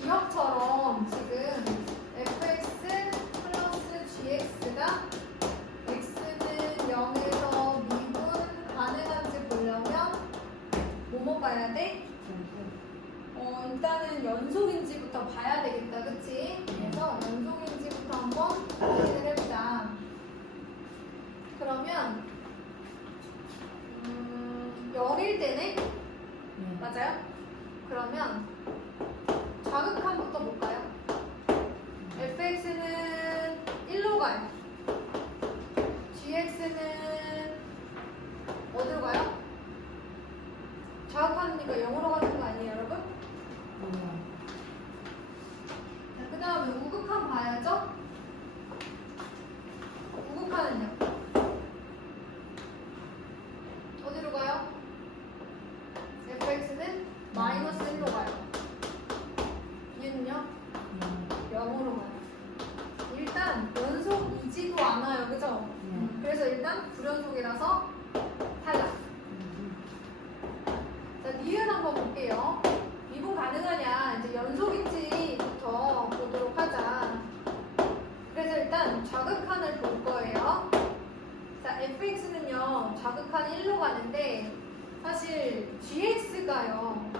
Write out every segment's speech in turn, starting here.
기억처럼 지금 fx 플러스 gx가 x는 0에서 미분 가능한지 보려면 뭐뭐 봐야 돼? 어, 일단은 연속인지부터 봐야 되겠다, 그치? 그래서 연속인지부터 한번 확인을 해보자. 그러면, 음, 0일 때네? 맞아요? 그러면, 자극함부터 볼까요? fx는 1로 가요. gx는 어디로 가요? 자극하니까 0으로 가는 거 아니에요, 여러분? 자, 그 다음에 우극한 봐야죠? 우극한은요? 어디로 가요? fx는 마이너스 1로 가요. 얘는요? 0으로 가요. 일단 연속이지도 않아요. 그죠? 음, 그래서 일단 불연속이라서 탈락. 자, 니은 한번 볼게요. 미분 가능하냐? 이제 연속인지부터 보도록 하자. 그래서 일단 자극한을 볼 거예요. 자, fx는요, 자극한 1로 가는데, 사실 gx가요,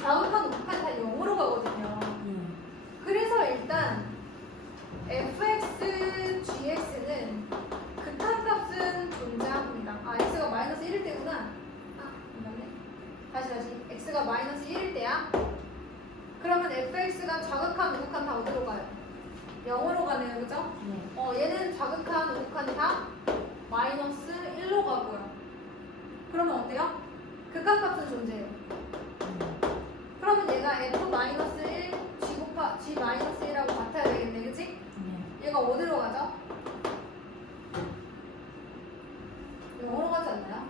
자극한 5칸 다 0으로 가거든요. 그래서 일단, fx, gx는 극한값은 존재합니다. 아, x가 마이너스 1일 때구나. 아, 맞네. 다시 다시. x가 마이너스 1일 때야. 그러면 fx가 자극한, 우극한 다 어디로 가요? 0으로 가네요, 그죠? 어, 얘는 자극한, 우극한 다 마이너스 1로 가고요. 그러면 어때요? 극한값은 존재해요. 그러면 얘가 f 마이너스 1, g 곱하, g 마이너스 1하고 같아야 되겠네, 그치? 얘가 어디로 가죠? 0으로 가지 않나요?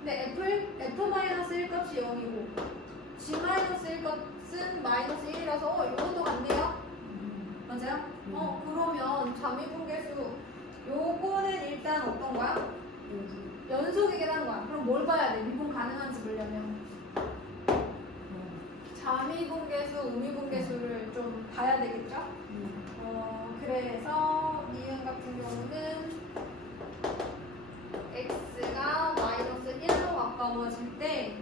근데 f, f 마이너스 1 값이 0이고 g 마이너스 1 값은 마이너스 1이라서 어, 이것도 같네요. 맞아요? 어, 그러면 잠의분계수 요거는 일단 어떤 거야? 연속이긴 한 거야. 그럼 뭘 봐야 돼? 미분 가능한지 보려면 잠의분계수, 우미분계수를 좀 봐야 되겠죠? 어, 그래서 이응 같은 경우는 x가 마이너스 1로 가까워질 때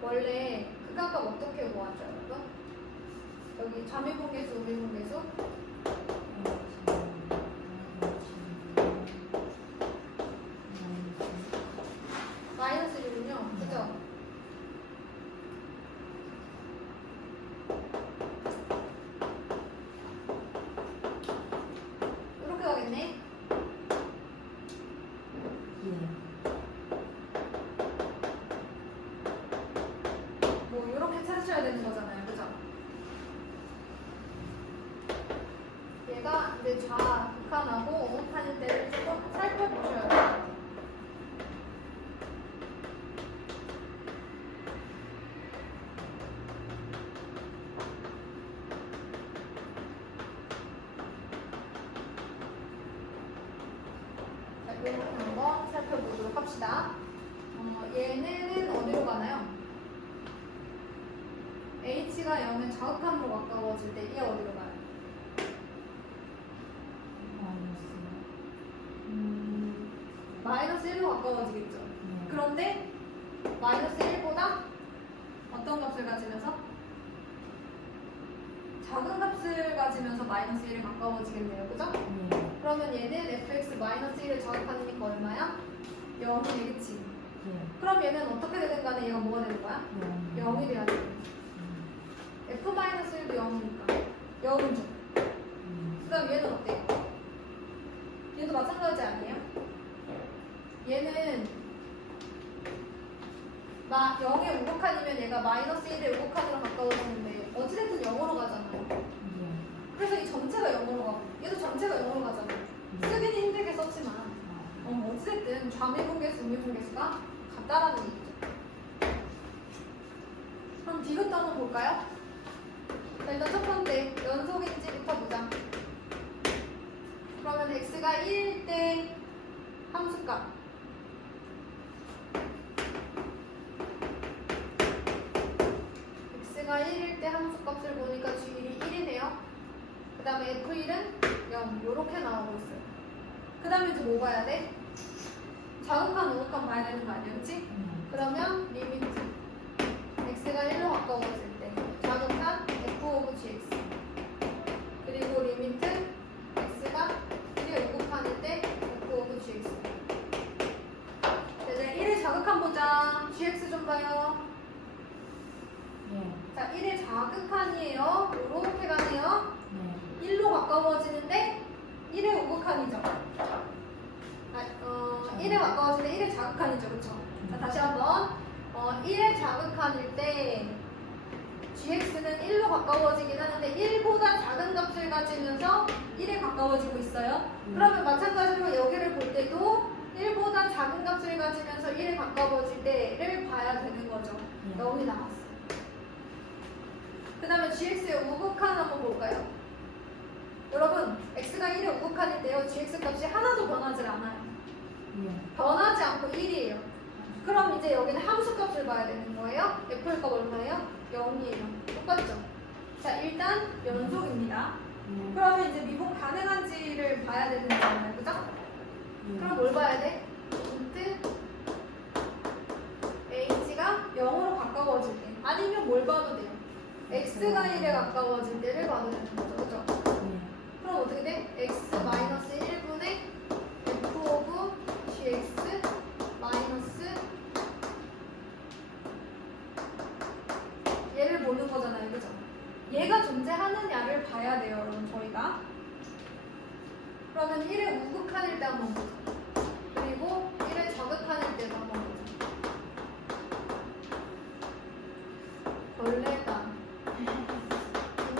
원래 극한값 어떻게 구하죠, 여러분? 여기 잠의분계수, 우미분계수 마이너스 1이군요. 그죠? 이렇게 가겠네. 뭐 이렇게 찾으셔야 되는 거잖아요. 그죠? 얘가 이제 좌 극한하고 하는 때를 조금 살펴보셔야 돼요. 자, 이렇게 한번 살펴보도록 합시다. 어, 얘네는 어디로 가나요? H가 0은 자극함으로 가까워질 때 얘 어디로 가요? 음, 마이너스 1로 가까워지겠죠. 그런데 마이너스 1보다 어떤 값을 가지면서? 작은 값을 가지면서 마이너스 1에 가까워지겠네요. 그죠? 그러면 얘는 fx 마이너스 1을 자극하니까 얼마야? 0이네, 그치? 그럼 얘는 어떻게 되든 간에 얘가 뭐가 되는 거야? 0이 돼야 돼. f 마이너스 1도 0이니까 0이죠. 그 다음 얘는 어때? 얘도 마찬가지 아니에요? 얘는 마 0의 우극한이면 얘가 마이너스 1의 우극한으로 가까워지는데 어찌됐든 0으로 가잖아요. 그래서 이 전체가 0으로 가고 얘도 전체가 0으로 가잖아요. 쓰기는 힘들게 썼지만 어, 어찌됐든 좌미분계수, 우미분계수가 같다라는 얘기죠. 그럼 디귿도 한번 볼까요? 자, 일단 첫 번째 연속인지부터 보자. 그러면 x가 1일 때 함수값 값을 보니까 G1이 1이네요. 그 다음에 F1은 0 이렇게 나오고 있어요. 그 다음에 이제 뭐 봐야 돼? 자극한 우극한 봐야 되는 거 아니었지? 음. 그러면 리미트 x가 1로 가까워질 때 자극한 f 오브 gx 그리고 리미트 x가 1에 우극한일 때 f 오브 gx 이제 1의 자극한 보자 gx 좀 봐요 예. 자 1의 자극한이에요 요렇게 가네요 네. 1로 가까워지는데 1의 우극한이죠. 아, 어, 1에 가까워지는 1의 자극한이죠. 그쵸? 자, 다시 한번. 어, 1의 자극한일 때 gx는 1로 가까워지긴 하는데 1보다 작은 값을 가지면서 1에 가까워지고 있어요. 음. 그러면 마찬가지로 여기를 볼 때도 1보다 작은 값을 가지면서 1에 가까워질 때를 봐야 되는 거죠. 예. 0이 나왔어요. 그 다음에 gx의 우극한 한번 볼까요? 여러분, x가 1의 우극한인데요. gx 값이 하나도 변하지 않아요. 예. 변하지 않고 1이에요. 그럼 이제 여기는 함수 값을 봐야 되는 거예요. f의 값 얼마예요? 0이에요. 똑같죠? 자, 일단 연속입니다. 예. 그러면 이제 미분 가능한지를 봐야 되는 거잖아요. 그죠? 예. 그럼 뭘 봐야 돼? 인트 h가 0으로 가까워질 때 아니면 뭘 봐도 돼요? X가 1에 가까워질 때를 되는 거죠. 그죠? 예. 그럼 어떻게 돼? x 마이너스 1분의 f 오브 gx 마이너스 얘를 보는 거잖아요. 그죠? 얘가 존재하느냐를 봐야 돼요, 여러분, 저희가. 그러면 1의 우극한일 때 한번 보자. 그리고 1의 자극한일 때도 한번 보자. 벌레가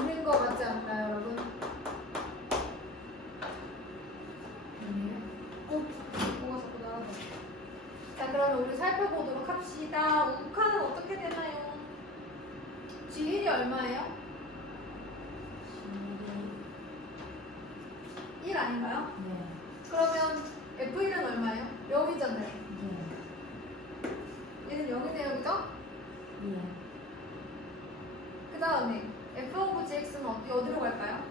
있는 거 같지 않나요, 여러분? 어? 뭐가 자꾸 나와요? 자, 그러면 우리 살펴보도록 합시다. 우칸은 어떻게 되나요? G1이 얼마예요? 1 아닌가요? 예. 그러면 F1은 얼마예요? 0이잖아요. 예. 얘는 0이네요, 그죠? 예. 그 다음에 F 오브 GX는 어디, 어디로 갈까요?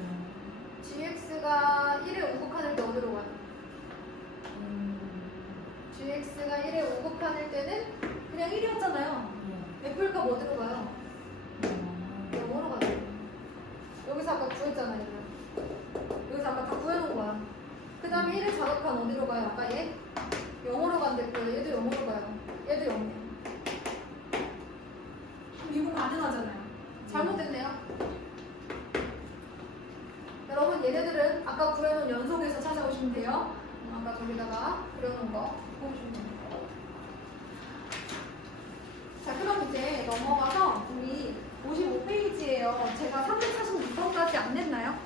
예. GX가 1에 우극한일 때 어디로 가요? 음. GX가 1에 우극한일 때는 그냥 1이었잖아요. 예. F의 값 어디로 가요? 음. 0으로 가요. 여기서 아까 구했잖아요. 이거. 여기서 아까 다 구해놓은 거야. 그 다음에 1을 자극한 어디로 가요? 아까 얘? 0으로 간댔고요. 얘도 0으로 가요. 얘도 0이에요. 미분 가능하잖아요. 잘못됐네요. 여러분 얘네들은 아까 구해놓은 연속에서 찾아오시면 돼요. 아까 저기다가 그려놓은 거 보여주면 되고 자 그럼 이제 넘어가서 우리 55페이지예요 제가 346번까지 안 냈나요?